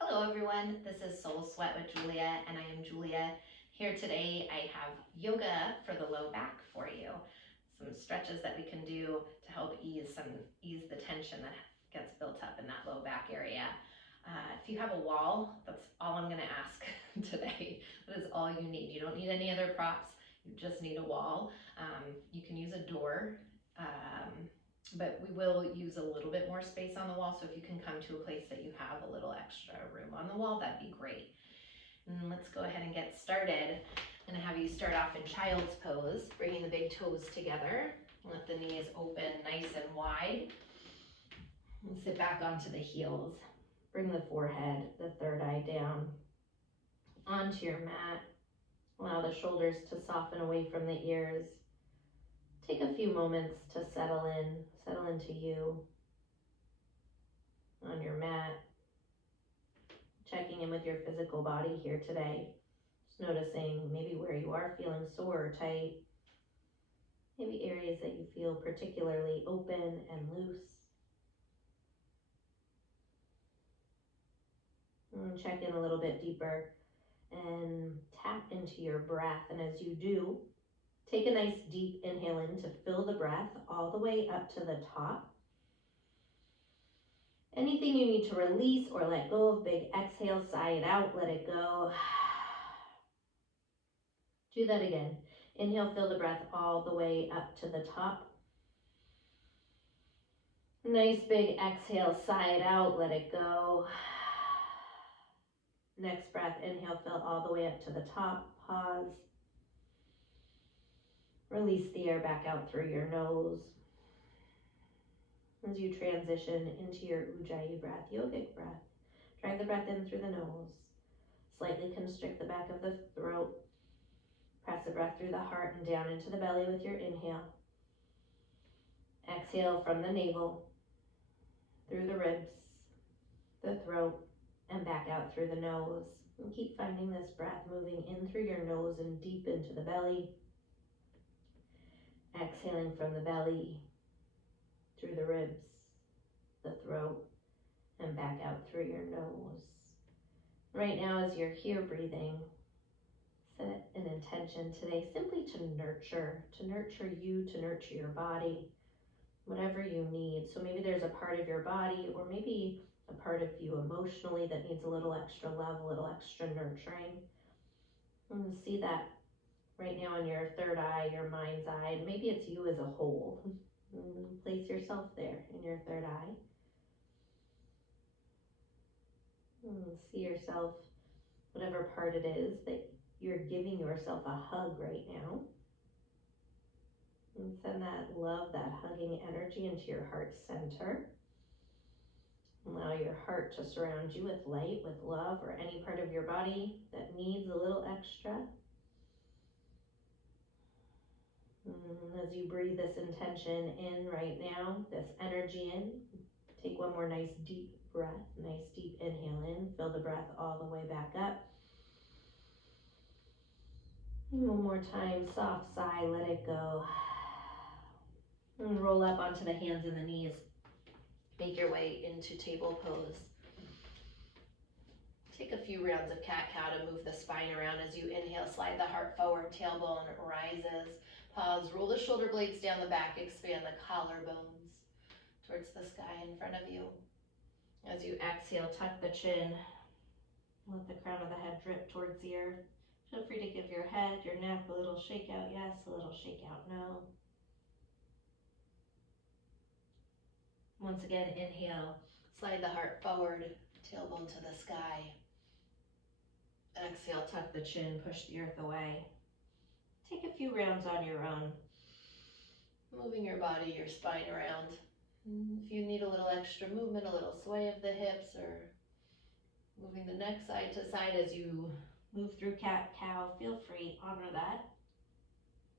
Hello everyone, this is Soul Sweat with Julia, and I am Julia. Here today I have yoga for the low back for you. Some stretches that we can do to help ease the tension that gets built up in that low back area. If you have a wall, that's all I'm going to ask today. That is all you need. You don't need any other props. You just need a wall. You can use a door. But we will use a little bit more space on the wall, so if you can come to a place that you have a little extra room on the wall, that'd be great. And let's go ahead and get started. I'm gonna have you start off in child's pose, bringing the big toes together. Let the knees open nice and wide. And sit back onto the heels. Bring the forehead, the third eye down onto your mat. Allow the shoulders to soften away from the ears. Take a few moments to settle into you on your mat. Checking in with your physical body here today. Just noticing maybe where you are feeling sore or tight. Maybe areas that you feel particularly open and loose. And check in a little bit deeper and tap into your breath. And as you do, take a nice deep inhale in to fill the breath all the way up to the top. Anything you need to release or let go of, big exhale, sigh it out, let it go. Do that again. Inhale, fill the breath all the way up to the top. Nice big exhale, sigh it out, let it go. Next breath, inhale, fill all the way up to the top, pause. Release the air back out through your nose. As you transition into your Ujjayi breath, yogic breath, drag the breath in through the nose. Slightly constrict the back of the throat. Press the breath through the heart and down into the belly with your inhale. Exhale from the navel, through the ribs, the throat, and back out through the nose. And keep finding this breath moving in through your nose and deep into the belly. Exhaling from the belly, through the ribs, the throat, and back out through your nose. Right now, as you're here breathing, set an intention today simply to nurture you, to nurture your body, whatever you need. So maybe there's a part of your body, or maybe a part of you emotionally that needs a little extra love, a little extra nurturing. And see that right now in your third eye, your mind's eye, and maybe it's you as a whole. Place yourself there in your third eye. See yourself, whatever part it is that you're giving yourself a hug right now. And send that love, that hugging energy into your heart center. Allow your heart to surround you with light, with love, or any part of your body that needs a little extra. As you breathe this intention in right now, this energy in, take one more nice deep breath, nice deep inhale in, fill the breath all the way back up. And one more time, soft sigh, let it go. And roll up onto the hands and the knees. Make your way into table pose. Take a few rounds of cat-cow to move the spine around. As you inhale, slide the heart forward, tailbone rises. Pause, roll the shoulder blades down the back, expand the collarbones towards the sky in front of you. As you exhale, tuck the chin. Let the crown of the head drip towards the earth. Feel free to give your head, your neck a little shake out yes, a little shake out no. Once again, inhale, slide the heart forward, tailbone to the sky. Exhale, tuck the chin, push the earth away. Take a few rounds on your own. Moving your body, your spine around. If you need a little extra movement, a little sway of the hips, or moving the neck side to side as you move through cat-cow, feel free, honor that.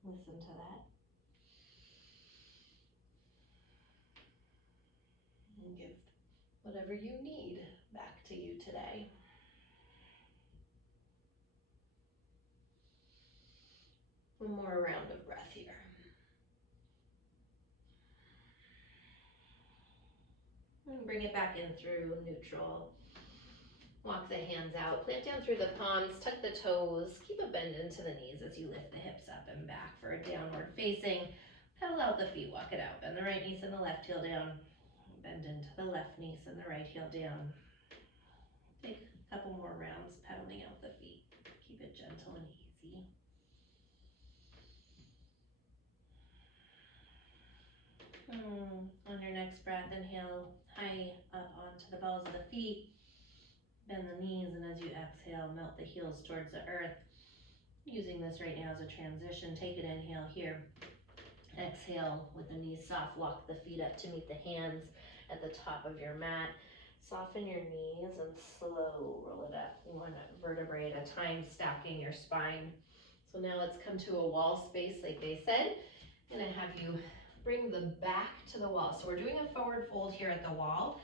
Listen to that. And give whatever you need back to you today. One more round of breath here. And bring it back in through neutral. Walk the hands out, plant down through the palms, tuck the toes, keep a bend into the knees as you lift the hips up and back for a downward facing. Pedal out the feet, walk it out. Bend the right knee, send the left heel down. Bend into the left knee, send the right heel down. Take a couple more rounds pedaling out the feet. Keep it gentle and easy. On your next breath, inhale high up onto the balls of the feet. Bend the knees, and as you exhale, melt the heels towards the earth. Using this right now as a transition, take an inhale here. Exhale with the knees soft, walk the feet up to meet the hands at the top of your mat. Soften your knees and slow roll it up, one vertebrae at a time, stacking your spine. So now let's come to a wall space like they said. I'm gonna have you bring the back to the wall. So we're doing a forward fold here at the wall.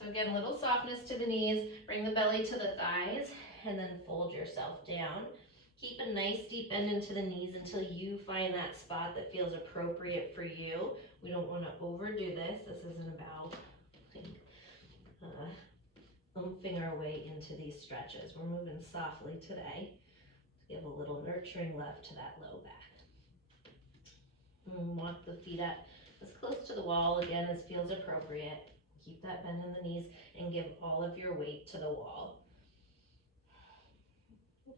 So again, little softness to the knees, bring the belly to the thighs, and then fold yourself down. Keep a nice deep bend into the knees until you find that spot that feels appropriate for you. We don't want to overdo this. This isn't about oomping our way into these stretches. We're moving softly today to give a little nurturing love to that low back. And walk the feet up as close to the wall again as feels appropriate. Keep that bend in the knees and give all of your weight to the wall.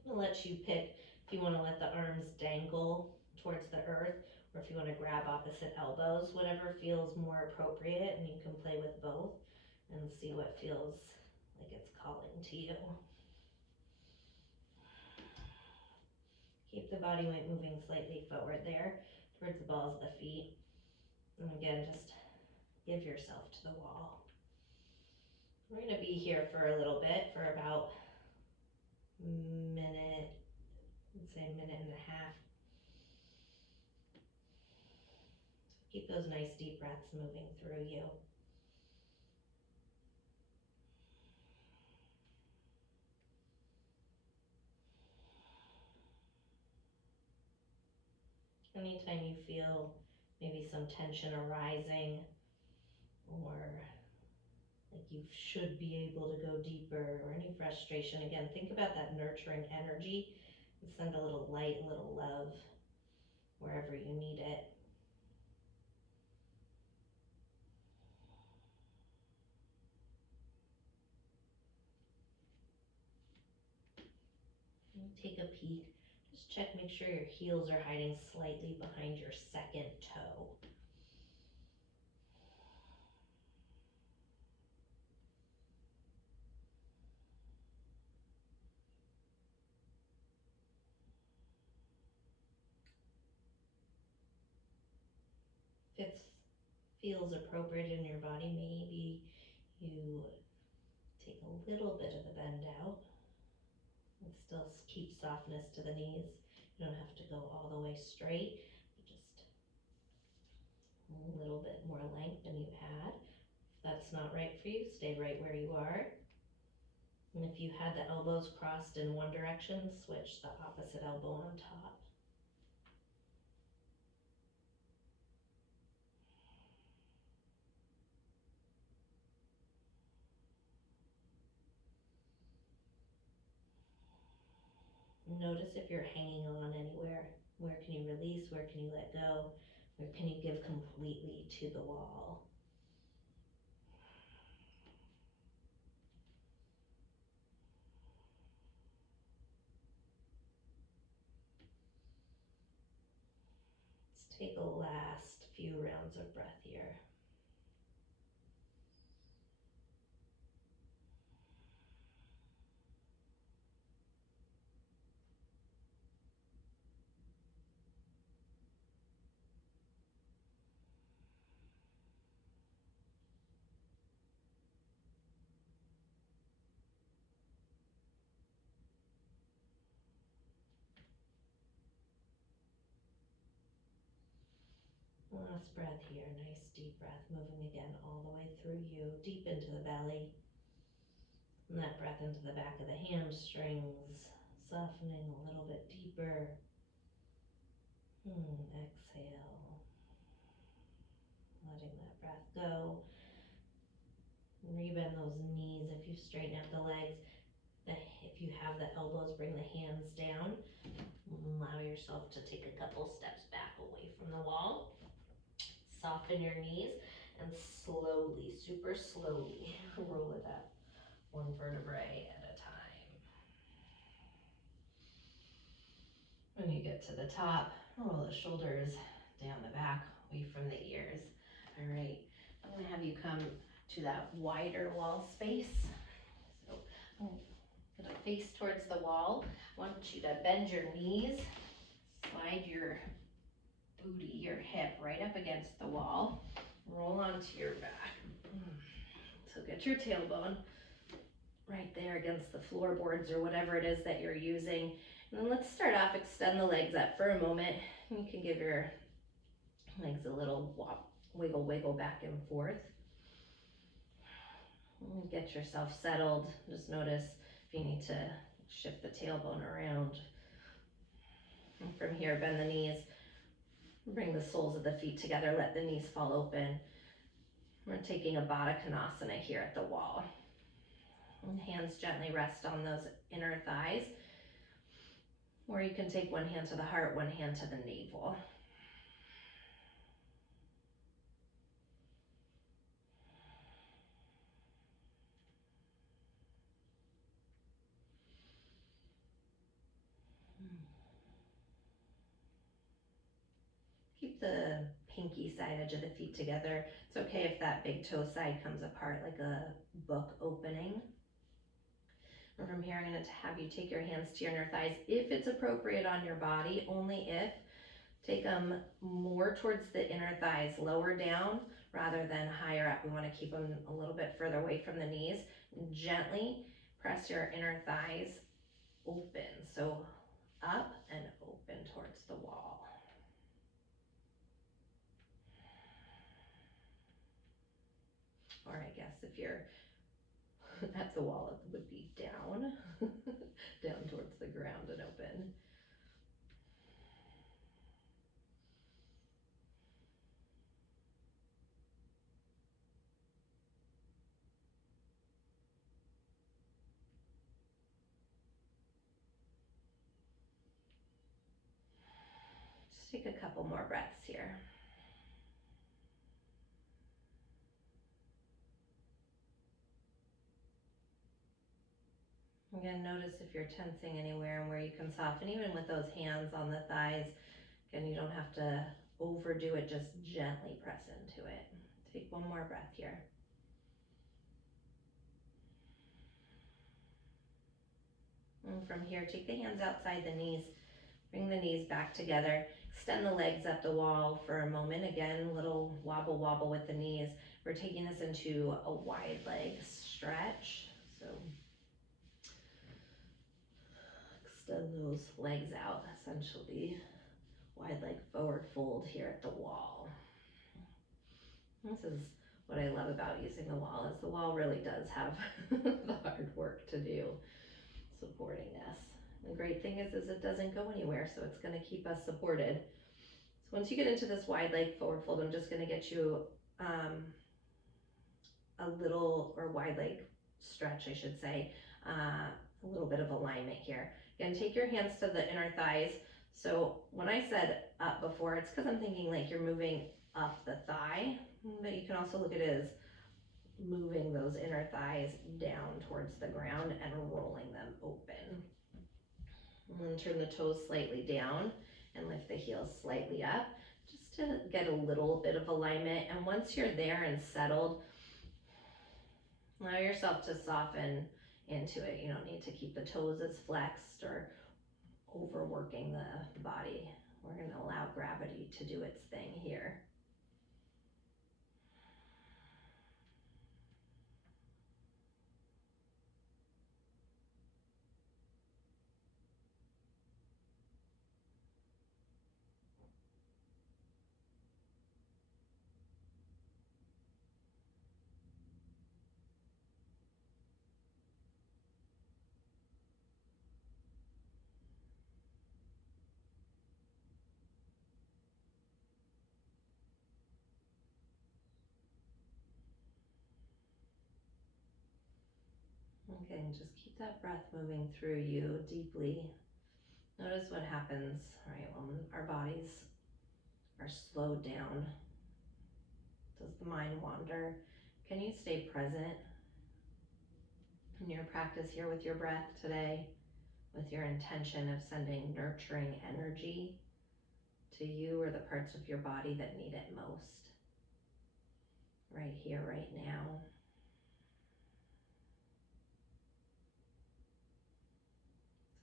I'll let you pick if you want to let the arms dangle towards the earth or if you want to grab opposite elbows, whatever feels more appropriate, and you can play with both and see what feels like it's calling to you. Keep the body weight moving slightly forward there towards the balls of the feet. And again, just give yourself to the wall. We're going to be here for a little bit, for about minute, let's say a minute and a half. Keep those nice deep breaths moving through you. Anytime you feel maybe some tension arising or like you should be able to go deeper, or any frustration, again, think about that nurturing energy and send a little light, a little love wherever you need it. And take a peek. Just check, make sure your heels are hiding slightly behind your second toe. If it feels appropriate in your body, maybe you take a little bit of the bend out and still keep softness to the knees. You don't have to go all the way straight, just a little bit more length than you had. If that's not right for you, stay right where you are. And if you had the elbows crossed in one direction, switch the opposite elbow on top. Notice if you're hanging on anywhere. Where can you release? Where can you let go? Where can you give completely to the wall? Let's take a last few rounds of breath here. Last breath here, nice deep breath, moving again all the way through you, deep into the belly. And that breath into the back of the hamstrings, softening a little bit deeper. Exhale, letting that breath go. Rebend those knees if you straighten out the legs. if you have the elbows, bring the hands down. Allow yourself to take a couple steps back away from the wall. Soften your knees and slowly, super slowly, roll it up one vertebrae at a time. When you get to the top, roll the shoulders down the back, away from the ears. All right, I'm gonna have you come to that wider wall space. So I'm gonna face towards the wall. I want you to bend your knees, slide your booty, your hip right up against the wall, roll onto your back. So get your tailbone right there against the floorboards or whatever it is that you're using. And then let's start off, extend the legs up for a moment. You can give your legs a little wiggle back and forth. And get yourself settled. Just notice if you need to shift the tailbone around. And from here, bend the knees. Bring the soles of the feet together, let the knees fall open. We're taking a Baddha Konasana here at the wall. And hands gently rest on those inner thighs. Or you can take one hand to the heart, one hand to the navel. Keep the pinky side edge of the feet together. It's okay if that big toe side comes apart like a book opening. And from here, I'm going to have you take your hands to your inner thighs if it's appropriate on your body, only if. Take them more towards the inner thighs, lower down rather than higher up. We want to keep them a little bit further away from the knees. Gently press your inner thighs open, so up and open towards the wall. Or I guess if you're at the wall, it would be down, down towards the ground and open. Just take a couple more breaths here. Again, notice if you're tensing anywhere and where you can soften, even with those hands on the thighs. Again, you don't have to overdo it, just gently press into it. Take one more breath here. And from here, take the hands outside the knees, bring the knees back together, extend the legs up the wall for a moment. Again, a little wobble with the knees. We're taking this into a wide leg stretch. So extend those legs out, essentially wide leg forward fold here at the wall. This is what I love about using the wall, is the wall really does have the hard work to do supporting this. The great thing is it doesn't go anywhere, so it's going to keep us supported. So once you get into this wide leg forward fold, I'm just going to get you a little, or wide leg stretch, I should say, a little bit of alignment here. Again, take your hands to the inner thighs. So when I said up before, it's because I'm thinking like you're moving up the thigh, but you can also look at it as moving those inner thighs down towards the ground and rolling them open. And then turn the toes slightly down and lift the heels slightly up, just to get a little bit of alignment. And once you're there and settled, allow yourself to soften into it. You don't need to keep the toes as flexed or overworking the body. We're going to allow gravity to do its thing here. Okay, and just keep that breath moving through you deeply. Notice what happens, right, when our bodies are slowed down. Does the mind wander? Can you stay present in your practice here with your breath today, with your intention of sending nurturing energy to you or the parts of your body that need it most? Right here, right now.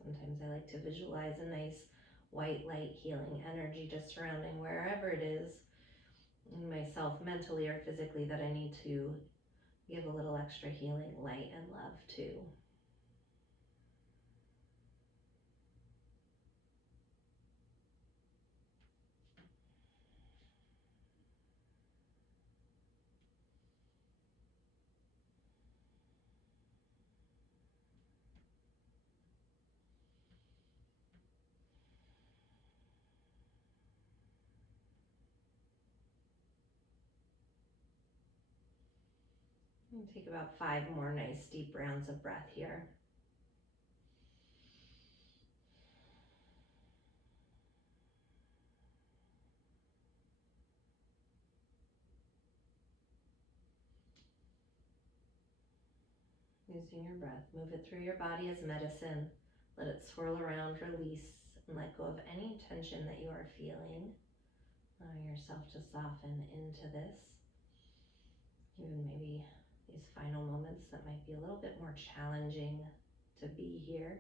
Sometimes I like to visualize a nice white light healing energy just surrounding wherever it is in myself, mentally or physically, that I need to give a little extra healing light and love to. And take about 5 more nice deep rounds of breath here. Using your breath, move it through your body as medicine. Let it swirl around, release, and let go of any tension that you are feeling. Allow yourself to soften into this. Even maybe these final moments that might be a little bit more challenging to be here.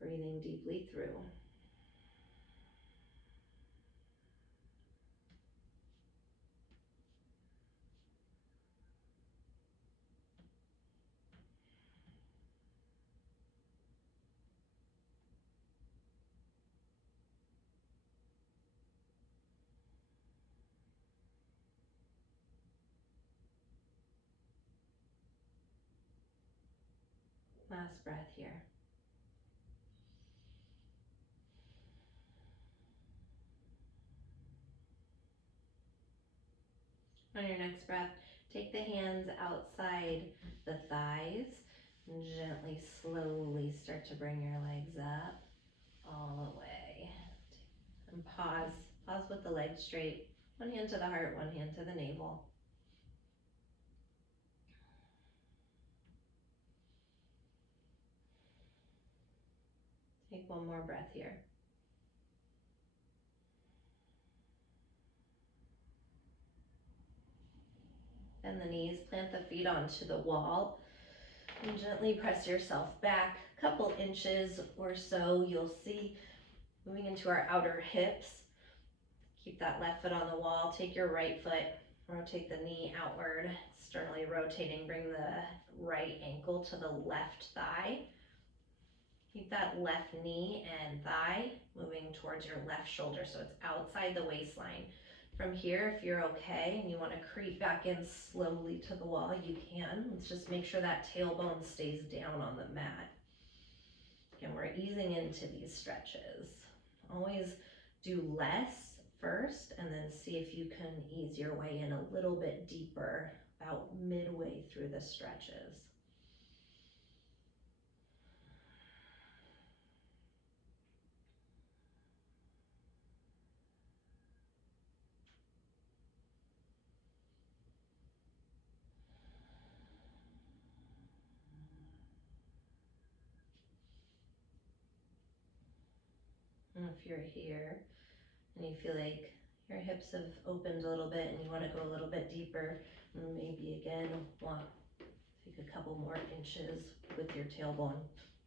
Breathing deeply through. Last breath here. On your next breath, take the hands outside the thighs and gently, slowly start to bring your legs up all the way. And pause. Pause with the legs straight. One hand to the heart, one hand to the navel. Take one more breath here. Bend the knees, plant the feet onto the wall, and gently press yourself back a couple inches or so. You'll see moving into our outer hips. Keep that left foot on the wall. Take your right foot, rotate the knee outward, externally rotating. Bring the right ankle to the left thigh. Keep that left knee and thigh moving towards your left shoulder, so it's outside the waistline. From here, if you're okay and you want to creep back in slowly to the wall, you can. Let's just make sure that tailbone stays down on the mat. Again, we're easing into these stretches. Always do less first and then see if you can ease your way in a little bit deeper, about midway through the stretches. And if you're here and you feel like your hips have opened a little bit and you want to go a little bit deeper, and maybe again take a couple more inches with your tailbone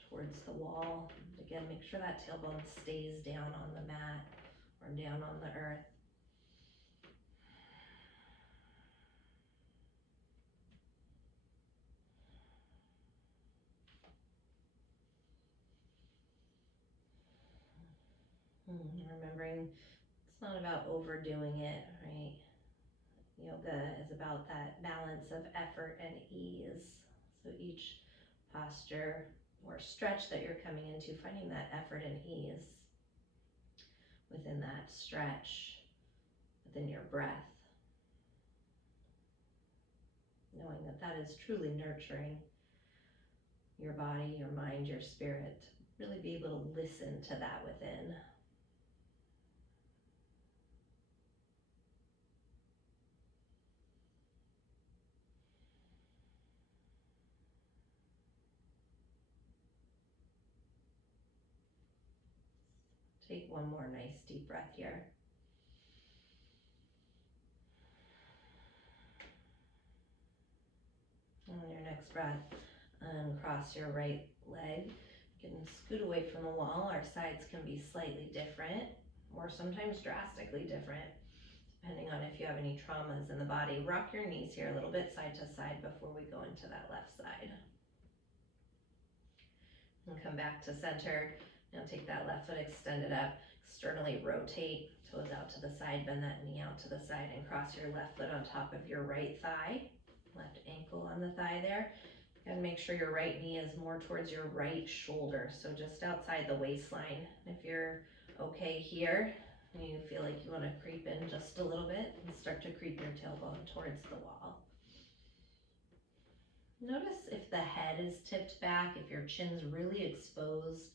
towards the wall. And again, make sure that tailbone stays down on the mat or down on the earth. Remembering it's not about overdoing it, right? Yoga is about that balance of effort and ease. So each posture or stretch that you're coming into, finding that effort and ease within that stretch, within your breath. Knowing that that is truly nurturing your body, your mind, your spirit, really be able to listen to that within. Take one more nice deep breath here. On your next breath, uncross your right leg. You can scoot away from the wall. Our sides can be slightly different or sometimes drastically different, depending on if you have any traumas in the body. Rock your knees here a little bit side to side before we go into that left side. And come back to center. Now take that left foot, extend it up, externally rotate, toes out to the side, bend that knee out to the side, and cross your left foot on top of your right thigh. Left ankle on the thigh there. And make sure your right knee is more towards your right shoulder, so just outside the waistline. If you're okay here, and you feel like you want to creep in just a little bit, and start to creep your tailbone towards the wall. Notice if the head is tipped back, if your chin's really exposed,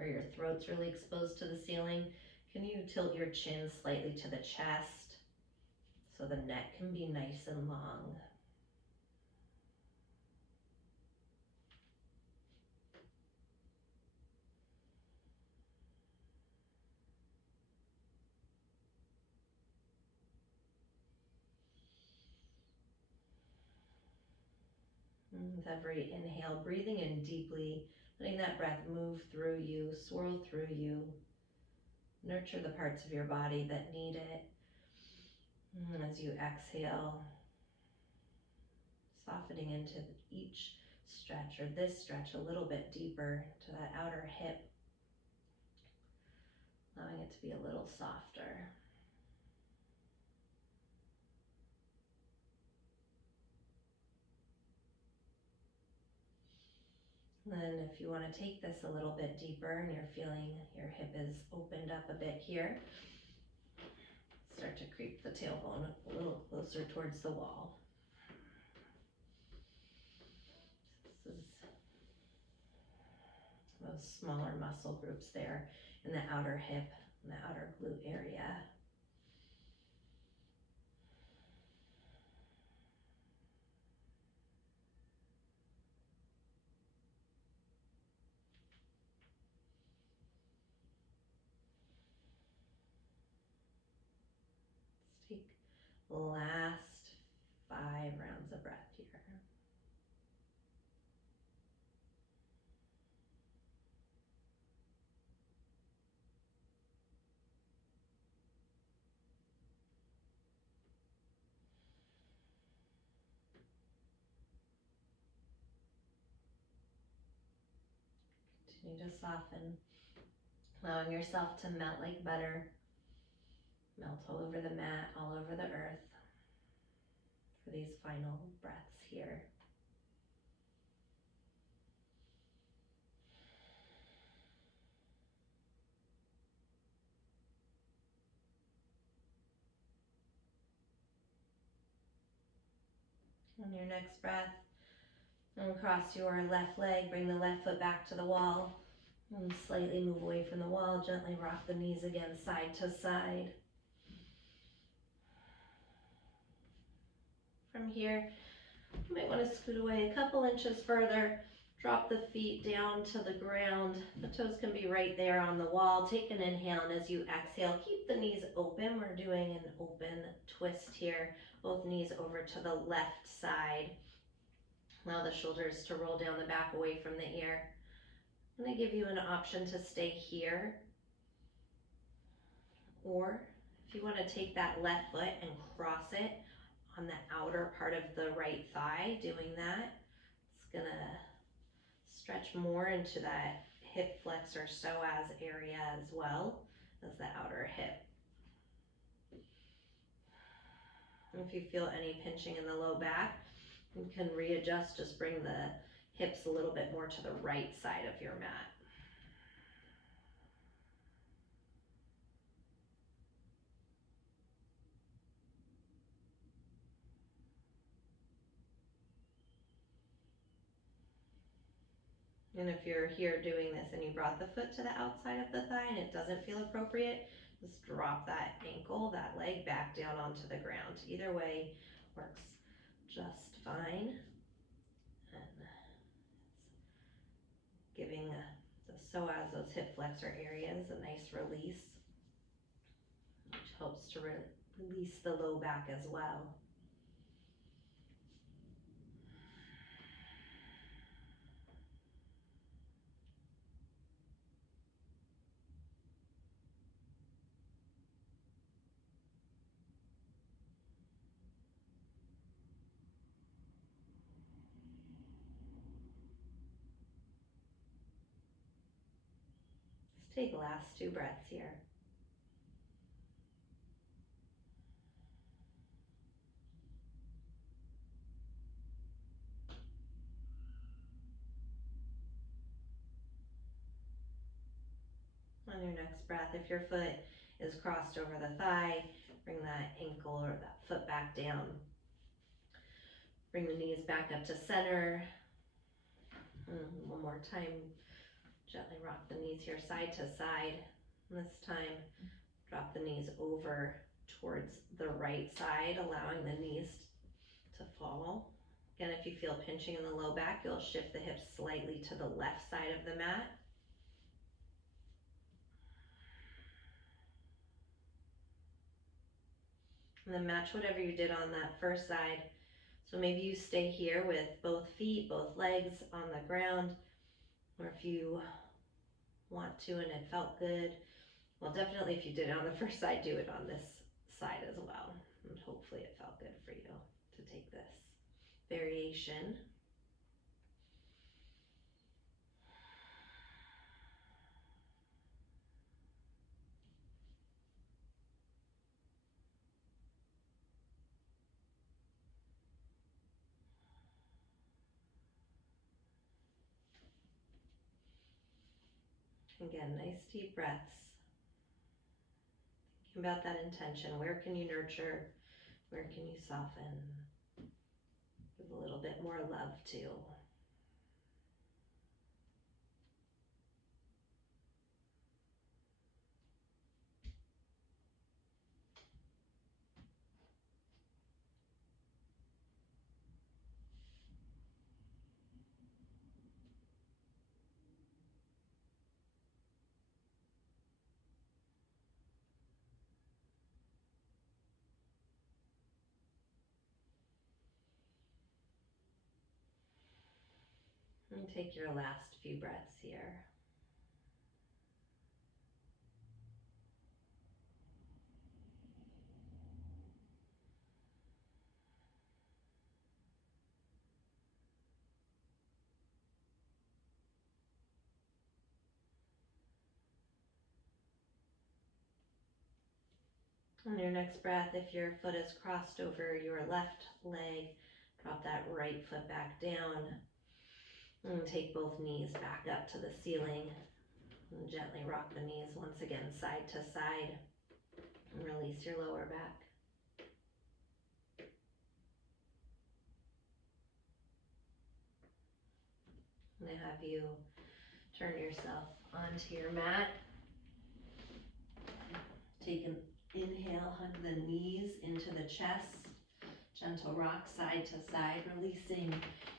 or your throat's really exposed to the ceiling. Can you tilt your chin slightly to the chest so the neck can be nice and long? With every inhale, breathing in deeply, letting that breath move through you, swirl through you, nurture the parts of your body that need it. And as you exhale, softening into each stretch, or this stretch a little bit deeper to that outer hip, allowing it to be a little softer. Then if you want to take this a little bit deeper and you're feeling your hip is opened up a bit here, start to creep the tailbone a little closer towards the wall. This is those smaller muscle groups there in the outer hip and the outer glute area. Let's take the last 5 rounds of breath here. Continue to soften, allowing yourself to melt like butter, melt all over the mat, all over the earth for these final breaths here. On your next breath, uncross your left leg, bring the left foot back to the wall, and slightly move away from the wall, gently rock the knees again side to side. From here, you might want to scoot away a couple inches further, drop the feet down to the ground. The toes can be right there on the wall. Take an inhale, and as you exhale, keep the knees open. We're doing an open twist here. Both knees over to the left side. Allow the shoulders to roll down the back away from the ear. I'm going to give you an option to stay here, or if you want to take that left foot and cross it on the outer part of the right thigh, doing that, it's going to stretch more into that hip flexor psoas area as well as the outer hip. If you feel any pinching in the low back, you can readjust, just bring the hips a little bit more to the right side of your mat. And if you're here doing this and you brought the foot to the outside of the thigh and it doesn't feel appropriate, just drop that ankle, that leg back down onto the ground. Either way works just fine. And giving the psoas, those hip flexor areas, a nice release, which helps to release the low back as well. Let's take the last 2 breaths here. On your next breath, if your foot is crossed over the thigh, bring that ankle or that foot back down. Bring the knees back up to center. One more time, gently rock the knees here side to side. This time, drop the knees over towards the right side, allowing the knees to fall. Again, if you feel pinching in the low back, you'll shift the hips slightly to the left side of the mat. And then match whatever you did on that first side. So maybe you stay here with both feet, both legs on the ground, or if you want to and it felt good, well, definitely if you did it on the first side, do it on this side as well. And hopefully it felt good for you to take this variation. Again, nice deep breaths. Thinking about that intention. Where can you nurture? Where can you soften? Give a little bit more love to. And take your last few breaths here. On your next breath, if your foot is crossed over your left leg, drop that right foot back down. And take both knees back up to the ceiling. And gently rock the knees once again side to side. And release your lower back. And I have you turn yourself onto your mat. Take an inhale, hug the knees into the chest. Gentle rock side to side, releasing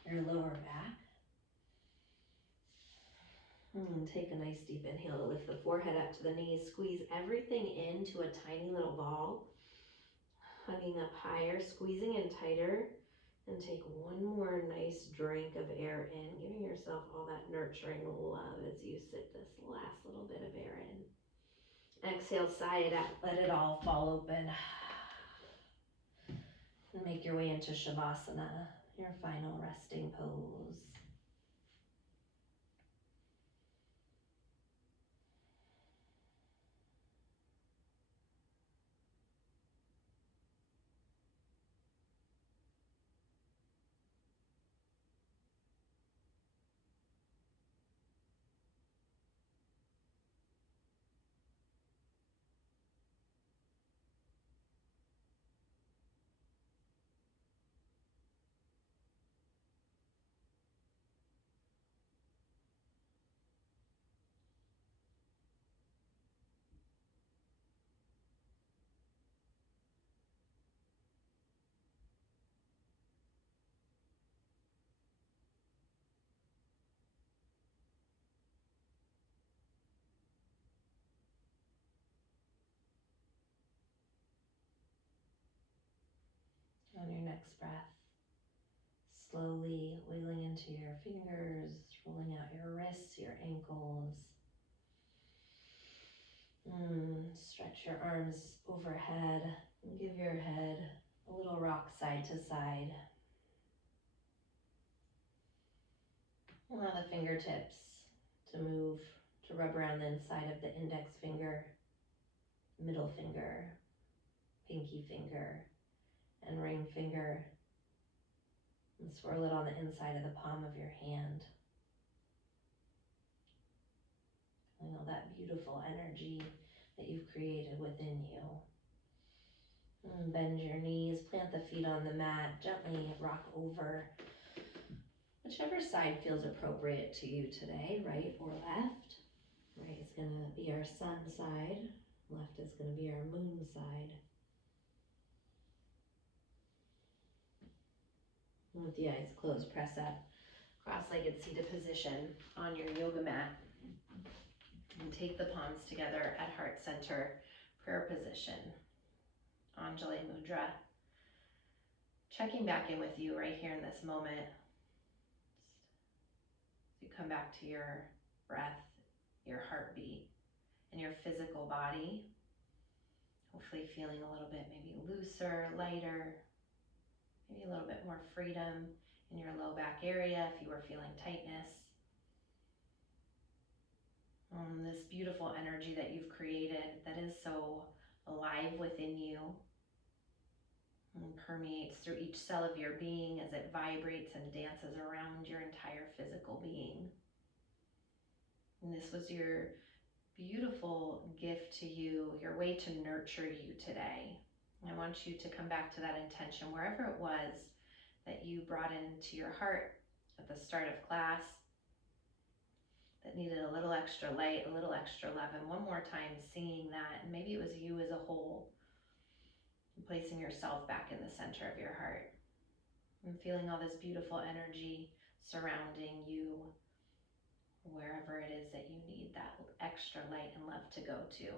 your lower back. And take a nice deep inhale to lift the forehead up to the knees. Squeeze everything into a tiny little ball. Hugging up higher, squeezing in tighter. And take one more nice drink of air in, giving yourself all that nurturing love as you sit this last little bit of air in. Exhale, sigh it out, let it all fall open. And make your way into Shavasana, your final resting pose. next breath. Slowly wiggling into your fingers, rolling out your wrists, your ankles. Stretch your arms overhead and give your head a little rock side to side. Allow the fingertips to move, to rub around the inside of the index finger, middle finger, pinky finger, and ring finger, and swirl it on the inside of the palm of your hand. Feeling all that beautiful energy that you've created within you. And bend your knees, plant the feet on the mat, gently rock over whichever side feels appropriate to you today, right or left. Right is going to be our sun side, left is going to be our moon side. And with the eyes closed, press up, cross-legged seated position on your yoga mat. And take the palms together at heart center, prayer position, Anjali Mudra. Checking back in with you right here in this moment. You come back to your breath, your heartbeat, and your physical body. Hopefully feeling a little bit maybe looser, lighter, maybe a little bit more freedom in your low back area if you were feeling tightness. This beautiful energy that you've created that is so alive within you and permeates through each cell of your being as it vibrates and dances around your entire physical being. And this was your beautiful gift to you, your way to nurture you today. I want you to come back to that intention wherever it was that you brought into your heart at the start of class that needed a little extra light, a little extra love, and one more time singing that, and maybe it was you as a whole, and placing yourself back in the center of your heart, and feeling all this beautiful energy surrounding you, wherever it is that you need that extra light and love to go to.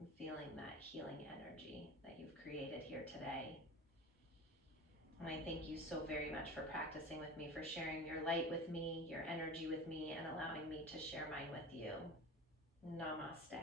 And feeling that healing energy that you've created here today. And I thank you so very much for practicing with me, for sharing your light with me, your energy with me, and allowing me to share mine with you. Namaste.